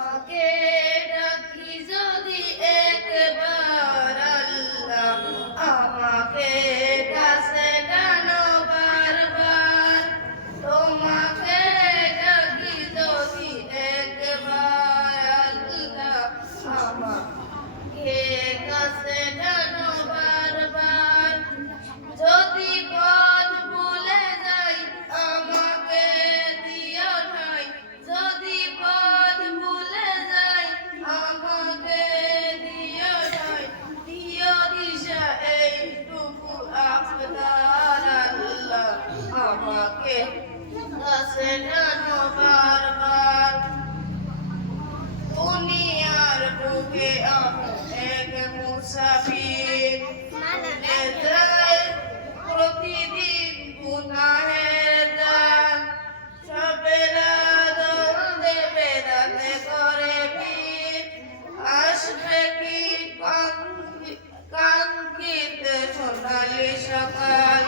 তোমাকে ডাকি যদি একবার আল্লাহ আমাকে কাছে টানো বারবার তোমাকে ডাকি যদি একবার আল্লাহ আমাকে কাছে টানো বারবার যদি পথ ভুলে যাই আমাকে দিও ঠাই যদি পথ ভুলে যাই আমাকে দিও ঠাই দিও দিশা এইটুকু আপনার আল্লাহ আমাকে কাছে টানো বারবার দুনিয়ার বুকে আমি এক মুসাফির প্রতিদিন গুনাহের দান সবেরা দল দেবে রাতে করে ভিড় আসবে কি কাঙ্ক্ষিত সোনালি সকাল